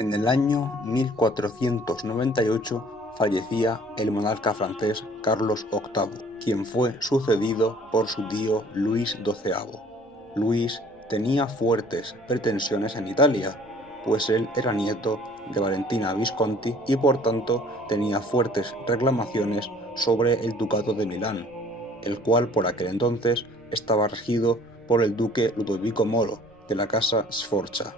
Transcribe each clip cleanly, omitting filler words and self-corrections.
En el año 1498 fallecía el monarca francés Carlos VIII, quien fue sucedido por su tío Luis XII. Luis tenía fuertes pretensiones en Italia, pues él era nieto de Valentina Visconti y por tanto tenía fuertes reclamaciones sobre el ducado de Milán, el cual por aquel entonces estaba regido por el duque Ludovico Moro, de la casa Sforza.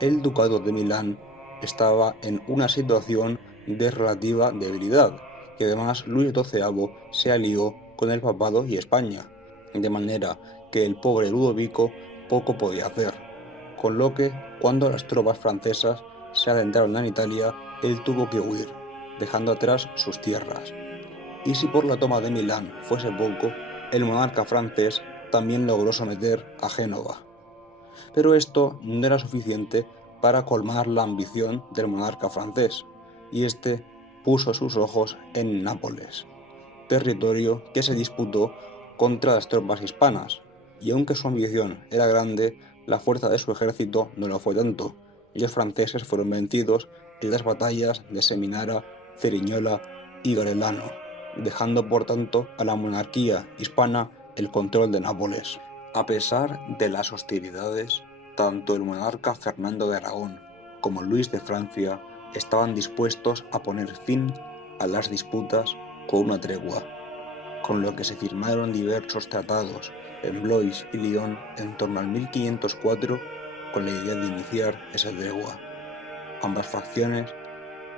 El ducado de Milán estaba en una situación de relativa debilidad, y además Luis XII se alió con el papado y España, de manera que el pobre Ludovico poco podía hacer, con lo que cuando las tropas francesas se adentraron en Italia, él tuvo que huir, dejando atrás sus tierras. Y si por la toma de Milán fuese poco, el monarca francés también logró someter a Génova. Pero esto no era suficiente para colmar la ambición del monarca francés, y este puso sus ojos en Nápoles, territorio que se disputó contra las tropas hispanas, y aunque su ambición era grande, la fuerza de su ejército no lo fue tanto, y los franceses fueron vencidos en las batallas de Seminara, Ceriñola y Garellano, dejando por tanto a la monarquía hispana el control de Nápoles. A pesar de las hostilidades, tanto el monarca Fernando de Aragón como Luis de Francia estaban dispuestos a poner fin a las disputas con una tregua, con lo que se firmaron diversos tratados en Blois y Lyon en torno al 1504 con la idea de iniciar esa tregua. Ambas facciones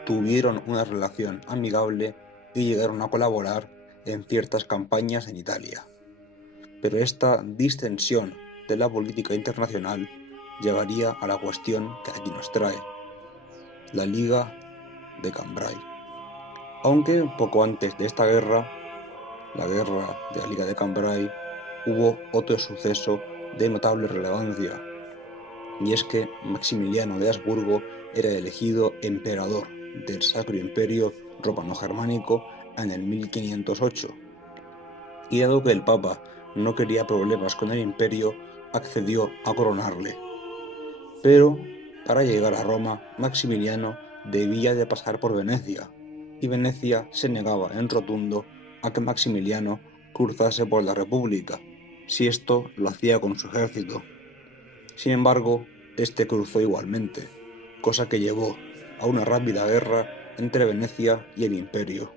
tuvieron una relación amigable y llegaron a colaborar en ciertas campañas en Italia. Pero esta distensión de la política internacional llevaría a la cuestión que aquí nos trae, la Liga de Cambrai. Aunque poco antes de esta guerra, la guerra de la Liga de Cambrai, hubo otro suceso de notable relevancia, y es que Maximiliano de Habsburgo era elegido emperador del Sacro Imperio Romano-Germánico en el 1508, y dado que el Papa no quería problemas con el imperio, accedió a coronarle. Pero para llegar a Roma, Maximiliano debía de pasar por Venecia, y Venecia se negaba en rotundo a que Maximiliano cruzase por la República, si esto lo hacía con su ejército. Sin embargo, este cruzó igualmente, cosa que llevó a una rápida guerra entre Venecia y el imperio.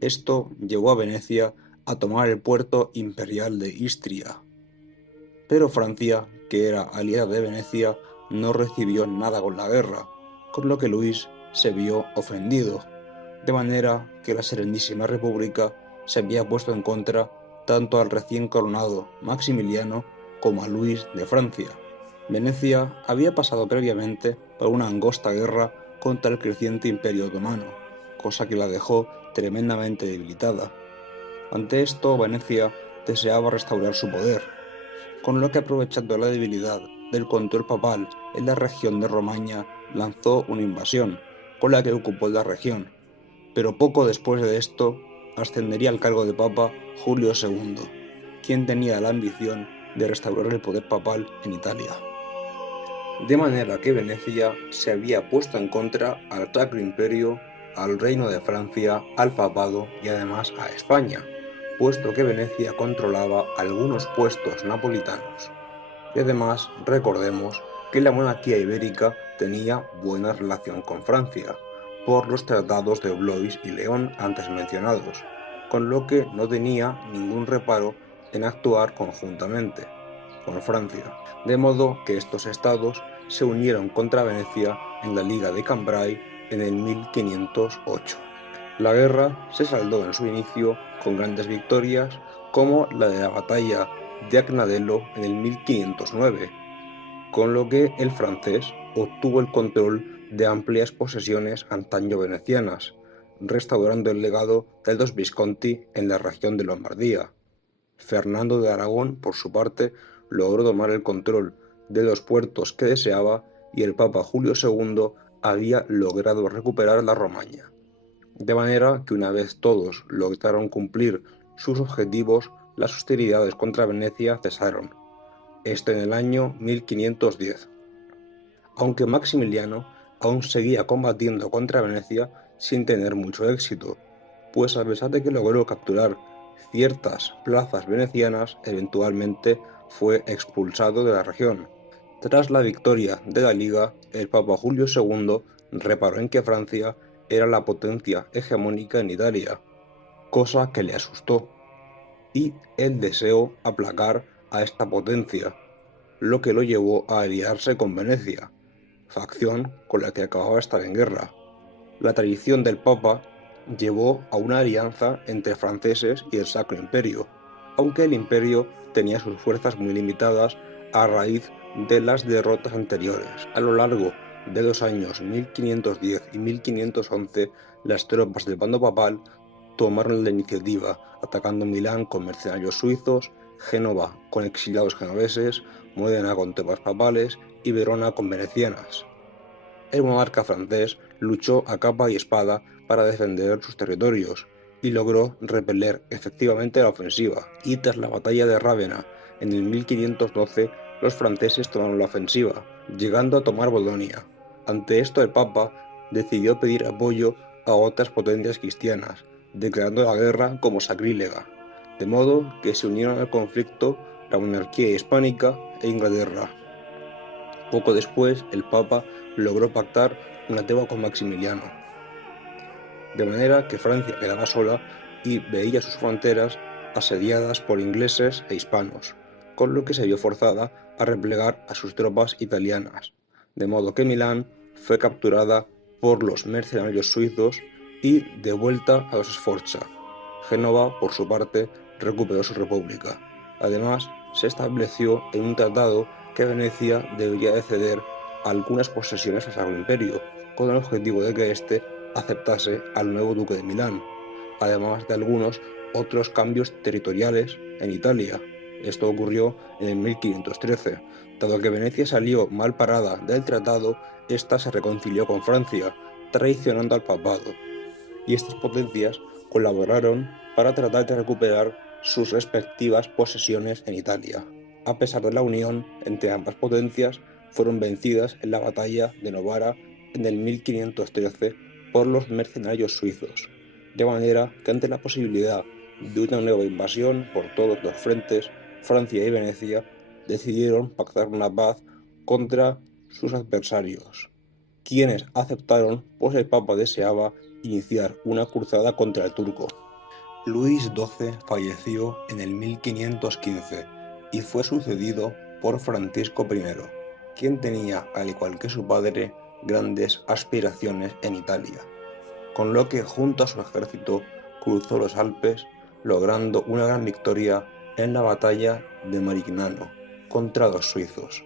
Esto llevó a Venecia a tomar el puerto imperial de Istria. Pero Francia, que era aliada de Venecia, no recibió nada con la guerra, con lo que Luis se vio ofendido, de manera que la Serenísima República se había puesto en contra tanto al recién coronado Maximiliano como a Luis de Francia. Venecia había pasado previamente por una angosta guerra contra el creciente Imperio Otomano, cosa que la dejó tremendamente debilitada. Ante esto, Venecia deseaba restaurar su poder, con lo que, aprovechando la debilidad del control papal en la región de Romaña, lanzó una invasión, con la que ocupó la región, pero poco después de esto ascendería al cargo de papa Julio II, quien tenía la ambición de restaurar el poder papal en Italia. De manera que Venecia se había puesto en contra al Sacro Imperio, al Reino de Francia, al papado y además a España, puesto que Venecia controlaba algunos puestos napolitanos. Y además recordemos que la monarquía ibérica tenía buena relación con Francia, por los tratados de Blois y León antes mencionados, con lo que no tenía ningún reparo en actuar conjuntamente con Francia, de modo que estos estados se unieron contra Venecia en la Liga de Cambrai en el 1508. La guerra se saldó en su inicio con grandes victorias, como la de la batalla de Agnadelo en el 1509, con lo que el francés obtuvo el control de amplias posesiones antaño venecianas, restaurando el legado de los Visconti en la región de Lombardía. Fernando de Aragón, por su parte, logró tomar el control de los puertos que deseaba y el Papa Julio II había logrado recuperar la Romaña. De manera que una vez todos lograron cumplir sus objetivos, las hostilidades contra Venecia cesaron. Esto en el año 1510. aunque Maximiliano aún seguía combatiendo contra Venecia sin tener mucho éxito, pues a pesar de que logró capturar ciertas plazas venecianas, eventualmente fue expulsado de la región. Tras la victoria de la Liga, el Papa Julio II reparó en que Francia era la potencia hegemónica en Italia, cosa que le asustó, y él deseó aplacar a esta potencia, lo que lo llevó a aliarse con Venecia, facción con la que acababa de estar en guerra. La traición del Papa llevó a una alianza entre franceses y el Sacro Imperio, aunque el imperio tenía sus fuerzas muy limitadas a raíz de las derrotas anteriores. A lo largo de los años 1510 y 1511, las tropas del bando papal tomaron la iniciativa, atacando Milán con mercenarios suizos, Génova con exiliados genoveses, Módena con tropas papales y Verona con venecianas. El monarca francés luchó a capa y espada para defender sus territorios y logró repeler efectivamente la ofensiva, y tras la batalla de Rávena en el 1512 los franceses tomaron la ofensiva, llegando a tomar Bolonia. Ante esto el Papa decidió pedir apoyo a otras potencias cristianas, declarando la guerra como sacrílega, de modo que se unieron al conflicto la monarquía hispánica e Inglaterra. Poco después, el Papa logró pactar una tregua con Maximiliano, de manera que Francia quedaba sola y veía sus fronteras asediadas por ingleses e hispanos, con lo que se vio forzada a replegar a sus tropas italianas, de modo que Milán fue capturada por los mercenarios suizos y devuelta a los Sforza. Génova, por su parte, recuperó su república. Además, se estableció en un tratado que Venecia debería de ceder algunas posesiones al Sacro Imperio, con el objetivo de que éste aceptase al nuevo duque de Milán, además de algunos otros cambios territoriales en Italia. Esto ocurrió en el 1513. Dado que Venecia salió mal parada del tratado, ésta se reconcilió con Francia, traicionando al papado, y estas potencias colaboraron para tratar de recuperar sus respectivas posesiones en Italia. A pesar de la unión entre ambas potencias, fueron vencidas en la batalla de Novara en el 1513 por los mercenarios suizos, de manera que ante la posibilidad de una nueva invasión por todos los frentes, Francia y Venecia decidieron pactar una paz contra sus adversarios, quienes aceptaron pues el Papa deseaba iniciar una cruzada contra el turco. Luis XII falleció en el 1515 y fue sucedido por Francisco I, quien tenía, al igual que su padre, grandes aspiraciones en Italia, con lo que junto a su ejército cruzó los Alpes, logrando una gran victoria en la batalla de Marignano contra los suizos,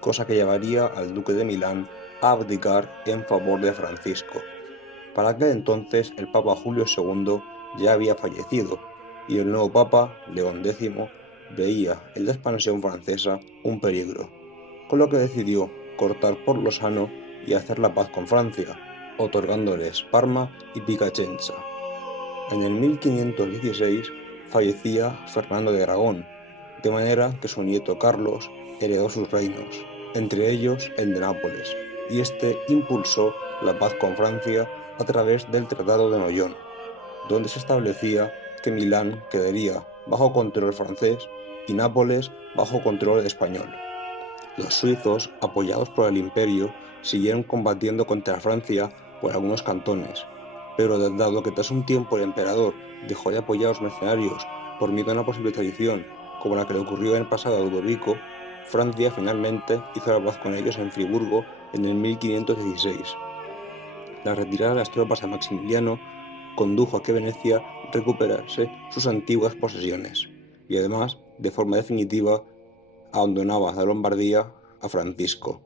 cosa que llevaría al duque de Milán a abdicar en favor de Francisco. Para aquel entonces el Papa Julio II ya había fallecido y el nuevo Papa, León X, veía en la expansión francesa un peligro, con lo que decidió cortar por lo sano y hacer la paz con Francia, otorgándoles Parma y Piacenza. En el 1516 fallecía Fernando de Aragón, de manera que su nieto Carlos heredó sus reinos, entre ellos el de Nápoles, y este impulsó la paz con Francia a través del Tratado de Noyon, donde se establecía que Milán quedaría bajo control francés y Nápoles bajo control español. Los suizos, apoyados por el imperio, siguieron combatiendo contra Francia por algunos cantones, pero dado que tras un tiempo el emperador dejó de apoyar a los mercenarios por miedo a una posible traición como la que le ocurrió en el pasado a Ludovico, Francia finalmente hizo la paz con ellos en Friburgo en el 1516. La retirada de las tropas a Maximiliano condujo a que Venecia recuperase sus antiguas posesiones y además, de forma definitiva, abandonaba la Lombardía a Francisco,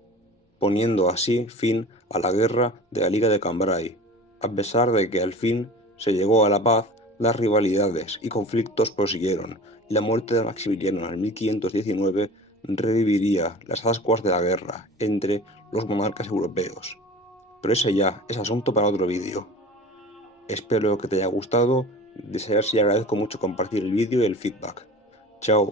poniendo así fin a la guerra de la Liga de Cambrai. A pesar de que al fin se llegó a la paz, las rivalidades y conflictos prosiguieron, y la muerte de Maximiliano en el 1519 reviviría las ascuas de la guerra entre los monarcas europeos. Pero ese ya es asunto para otro vídeo. Espero que te haya gustado, desear y agradezco mucho compartir el vídeo y el feedback. Chao.